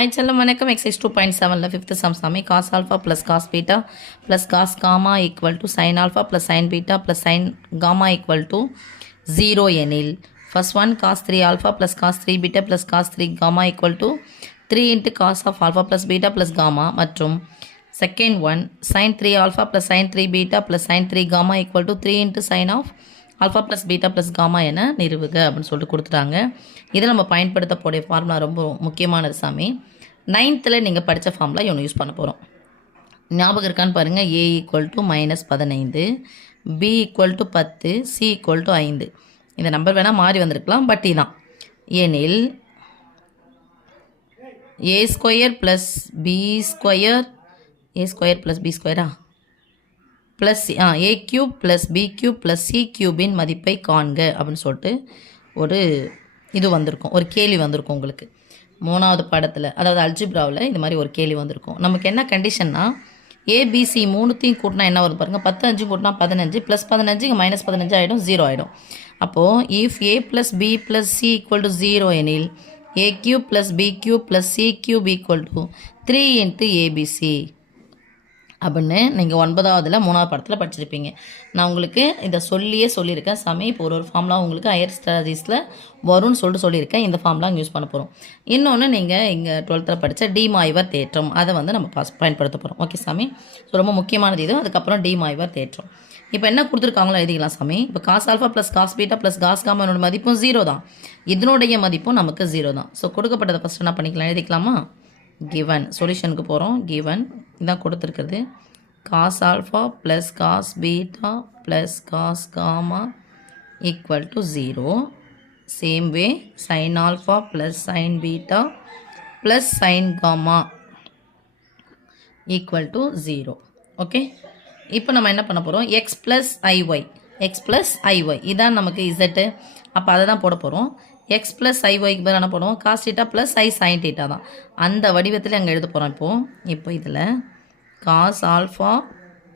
Hi, children, வணக்கம். Exercise 2.7 fifth sum sami cos alpha plus cos beta plus cos gamma equal to sin alpha plus sin beta plus sin gamma equal to 0 எனில் first one cos 3 alpha plus cos 3 beta plus cos 3 gamma equal to 3 into cos of alpha plus beta plus gamma மற்றும் second one sin 3 alpha plus sin 3 beta plus sin 3 gamma equal to 3 into sin of alpha plus beta plus gamma என நிறுவுக அப்படின்னு சொல்லிட்டு கொடுத்துட்டாங்க. இதில் நம்ம பயன்படுத்த போகிற ஃபார்முலா ரொம்ப முக்கியமானது சாமி. 9th நீங்கள் படித்த ஃபார்முலா இவனை யூஸ் பண்ண போகிறோம். ஞாபகம் இருக்கான்னு பாருங்கள். a equal to -15, b equal to 10, c equal to 5. இந்த நம்பர் வேணால் மாறி வந்திருக்கலாம், பட் இதான். எனில் a square plus b square plus b ஸ்கொயரா plus a cube plus b cube plus c கியூபின் மதிப்பை காண்க அப்படின்னு சொல்லிட்டு ஒரு இது வந்திருக்கும், ஒரு கேள்வி வந்திருக்கும் உங்களுக்கு 3வது பாடத்தில், அதாவது அல்ஜிப்ராவில் இந்த மாதிரி ஒரு கேள்வி வந்திருக்கும். நமக்கு என்ன கண்டிஷன்னா ஏபிசி 3த்தையும் கூட்டினா என்ன வரும் பாருங்கள். 10 5 கூட்டினா 15 ப்ளஸ் 15 இங்கே -15 ஆகிடும், 0 ஆகிடும். அப்போது if A plus B plus C equal to 0 எனில் a cube plus b cube plus c cube equal to 3 into abc அப்படின்னு நீங்கள் 9வதுல 3வது பாடத்தில் படிச்சிருப்பீங்க. நான் உங்களுக்கு இதை சொல்லியிருக்கேன் சாமி. இப்போ ஒரு ஃபார்முலா உங்களுக்கு ஹையர் ஸ்டடீஸில் வரும்னு சொல்லியிருக்கேன். இந்த ஃபார்முலா யூஸ் பண்ண போகிறோம். இன்னொன்று நீங்கள் இங்கே 12th படித்த டிமாய்வர் தேற்றம், அதை நம்ம பயன்படுத்த போகிறோம். ஓகே சாமி. ஸோ ரொம்ப முக்கியமானது இது. அதுக்கப்புறம் டிமாய்வர் தேற்றம். இப்போ என்ன கொடுத்துருக்காங்களோ எழுதிக்கலாம் சாமி. இப்போ cos alpha plus cos beta plus cos காமானோட மதிப்பும் 0 தான், இதனுடைய மதிப்பும் நமக்கு 0 தான். ஸோ கொடுக்கப்பட்டதை ஃபஸ்ட் என்ன பண்ணிக்கலாம், எழுதிக்கலாமா? கிவன் சொல்யூஷனுக்கு போகிறோம். கிவன் இதான் கொடுத்துருக்குறது. Cos alpha plus cos beta plus cos gamma equal to 0. Same way sine alpha plus sine beta plus sine gamma equal to 0. Okay. இப்போ நம்ம என்ன பண்ண போகிறோம், எக்ஸ் ப்ளஸ் ஐஒய் இதான் நமக்கு இசட்டு. அப்போ அதை தான் போட போகிறோம். எக்ஸ் ப்ளஸ் ஐஒய்க்கு பதில் என்ன பண்ணுவோம், cos theta plus i sine theta தான். அந்த வடிவத்தில் அங்கே எழுத போகிறோம். இப்போ இதில் cos alpha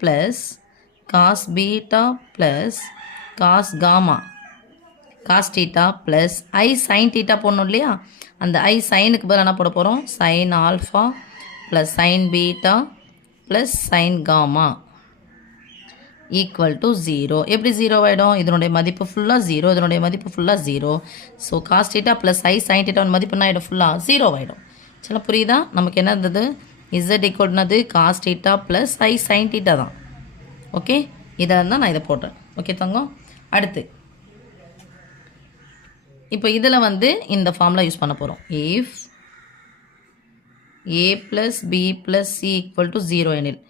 plus cos beta plus cos gamma cos theta plus i sine theta போடணும் இல்லையா? அந்த ஐ சைனுக்கு பதில் என்ன போட போகிறோம், sine alpha plus sine beta plus sine gamma equal to 0. எப்படி 0 ஆகிடும், இதனுடைய மதிப்பு ஃபுல்லாக 0, இதனுடைய மதிப்பு ஃபுல்லாக 0. So cos theta plus i sine theta மதிப்பு என்ன ஆகிடும், ஃபுல்லாக 0 ஆகிடும். சில புரியுதா? நமக்கு என்ன இருந்தது, இசட் ஈக்குவல்னது cos theta plus i sine theta தான். ஓகே, இதை தான் நான் இதை போடுறேன். ஓகே தங்கம். அடுத்து இப்போ இதில் இந்த ஃபார்முலா யூஸ் பண்ண போகிறோம். If A plus B plus C equal to 0 எனில்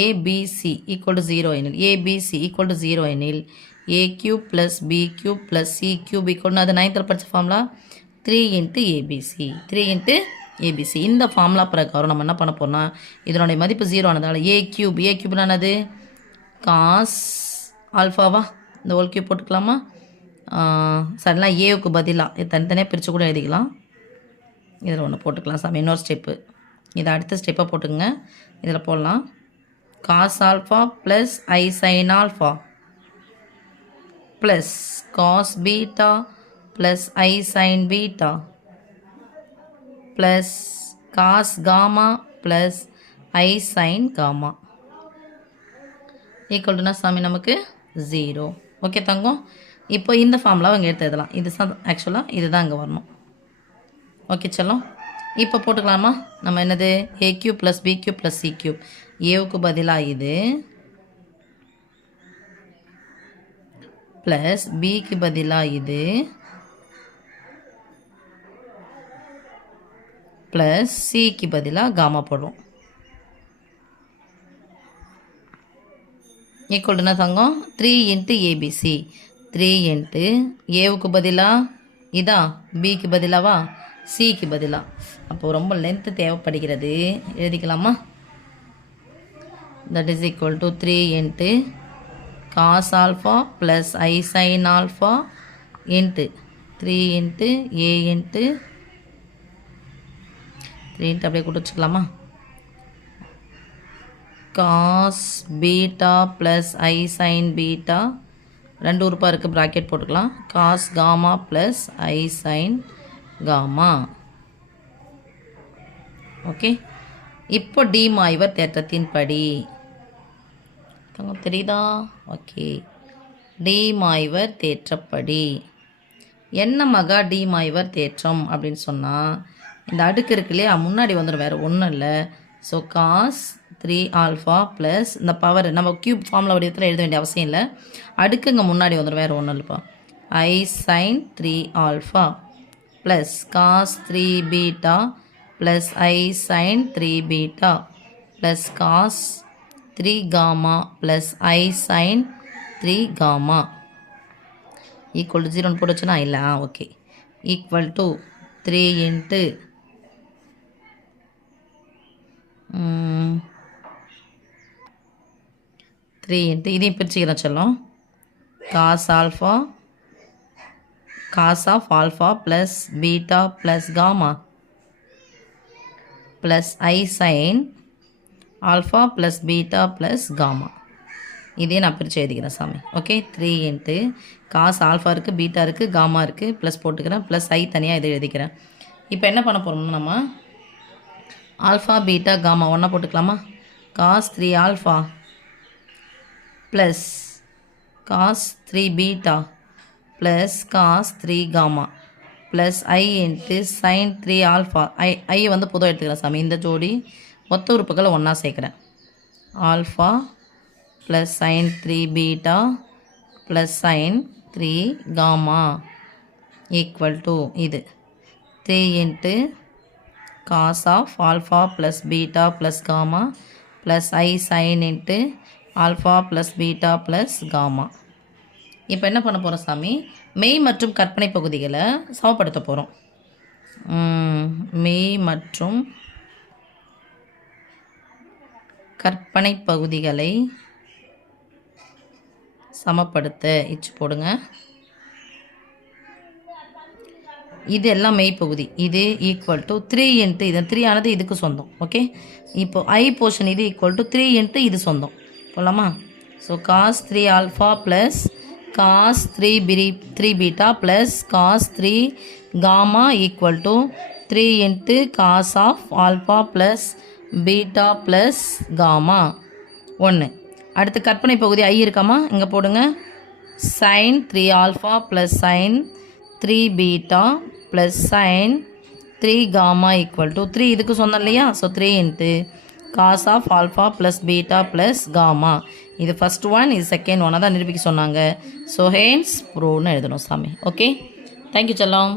ஏபிசி ஈக்குவல் டு 0 எனில் ஏபிசி ஈக்குவல் டு 0 எனில் a cube plus b cube plus c cube ஈக்குவல்னு அது 9th படித்த formula 3 into abc 3 into abc. இந்த ஃபார்முலா பிரகாரம் நம்ம என்ன பண்ண போகிறோம்னா, இதனுடைய மதிப்பு 0 ஆனதால் ஏ கியூப்னானது காஸ் ஆல்ஃபாவா, இந்த ஹோல் கியூப் போட்டுக்கலாமா? சரிலாம் ஏவுக்கு பதிலாக இது தனித்தனியாக பிரித்து கூட எழுதிக்கலாம். இதில் ஒன்று போட்டுக்கலாம் சாமி. இன்னொரு ஸ்டெப்பு, இதை அடுத்த ஸ்டெப்பாக போட்டுங்க. இதில் போடலாம். Cos alpha plus i sine alpha plus cos beta plus i sine beta plus cos gamma plus i sine gamma ஈக்குவல்டுனா சாமி நமக்கு 0. ஓகே தங்கம். இப்போ இந்த ஃபார்முலாவை இங்கே எடுத்து எழுதலாம். இது ஆக்சுவலாக இதுதான் இங்கே வரணும். ஓகே செல்லம். இப்போ போட்டுக்கலாமா? நம்ம என்னது, a cube plus b cube plus c cube, ஏவுக்கு பதிலாக இது ப்ளஸ் பிக்கு பதிலாக இது ப்ளஸ் சிக்கு பதிலாக காமா போடுறோம். ஈக்குவல்டுனா தங்கம் 3 இன்ட்டு ஏபிசி 3 இன்ட்டு ஏவுக்கு பதிலாக இதா, பிக்கு பதிலாவா, சிக்கு பதிலாக. அப்போது ரொம்ப லென்த்து தேவைப்படுகிறது, எழுதிக்கலாமா? That is equal to 3 into cos alpha plus i sine alpha into 3 into a into 3 into அப்படியே கூட்டு வச்சுக்கலாமா? Cos beta plus i sine beta, 2 உறுப்பாக இருக்குது, ப்ராக்கெட் போட்டுக்கலாம். Cos gamma plus i sine gamma okay. இப்போ de Moivre தேற்றத்தின்படி தெரியுதா? Okay. D Moivre தேற்றப்படி என்ன மகா டி மாய்வர் தேற்றம் அப்படின்னு சொன்னால், இந்த அடுக்கு இருக்கு இல்லையா, முன்னாடி வந்துடும், வேறு ஒன்றும் இல்லை. ஸோ காஸ் 3α ப்ளஸ் இந்த பவர் நம்ம க்யூப் ஃபார்முலா வடிவத்தில் எழுத வேண்டிய அவசியம் இல்லை. அடுக்கு இங்கே முன்னாடி வந்துடும், வேறு ஒன்றும் இல்லைப்பா. I sin 3α plus cos 3β plus I sin 3β plus cos 3γ plus I sin 3γ equal to 0 போட்டு வச்சுனா இல்லை. Okay. Equal to 3 into 3 into இதையும் பிரிச்சுக்கிறேன் சொல்லும். Cos alpha cos of alpha plus beta plus gamma plus i sine alpha plus beta plus gamma. இதே நான் பிரித்து எழுதிக்கிறேன் சாமி. ஓகே. 3 இன்ட்டு காஸ் ஆல்ஃபா இருக்குது, பீட்டா இருக்குது, காமா இருக்குது, ப்ளஸ் போட்டுக்கிறேன், ப்ளஸ் ஐ தனியாக இதை எழுதிக்கிறேன். இப்போ என்ன பண்ண போகிறோம்னா நம்ம ஆல்ஃபா பீட்டா காமா ஒன்றா போட்டுக்கலாமா? Cos 3 alpha plus cos 3 beta plus cos 3 gamma plus i into sine 3 alpha. I வந்து பொதுவாக எடுத்துக்கிறேன் சாமி. இந்த ஜோடி மொத்த உறுப்புகளை ஒன்றா சேர்க்குறேன். Alpha plus sine 3 beta plus sine 3 gamma equal to இது 3 into cos of alpha plus beta plus gamma plus i sine into alpha plus beta plus gamma. இப்போ என்ன பண்ண போகிறோம் சாமி? மெய் மற்றும் கற்பனை பகுதிகளை சமப்படுத்த போகிறோம். மெய் மற்றும் கற்பனை பகுதிகளை சமப்படுத்த இச்சு போடுங்க. இது எல்லாம் மெய்ப்பகுதி. இது ஈக்குவல் டு 3 இன்ட்டு இது 3 ஆனது இதுக்கு சொந்தம். ஓகே. இப்போ ஐ போர்ஷன் இது ஈக்குவல் டு 3 இன்ட்டு இது சொந்தம் போகலாமா? So cos 3 alpha plus cos 3 beta plus cos 3 gamma equal to 3 into cos of alpha plus beta plus gamma 1. அடுத்து கற்பனை பகுதி ஐ இருக்காமா? இங்கே போடுங்க. Sine 3 alpha plus sine 3 beta plus sine 3 gamma equal to 3 இதுக்கு சொன்னோம் இல்லையா? So 3 into cos of alpha plus beta plus gamma. இது ஃபஸ்ட் ஒன், இது செகண்ட் ஒன்னாக தான் நிரூபிக்க சொன்னாங்க. ஸோ ஹேன்ஸ் ப்ரூவ்னு எழுதணும் சாமி. ஓகே. தேங்க்யூ செல்லம்.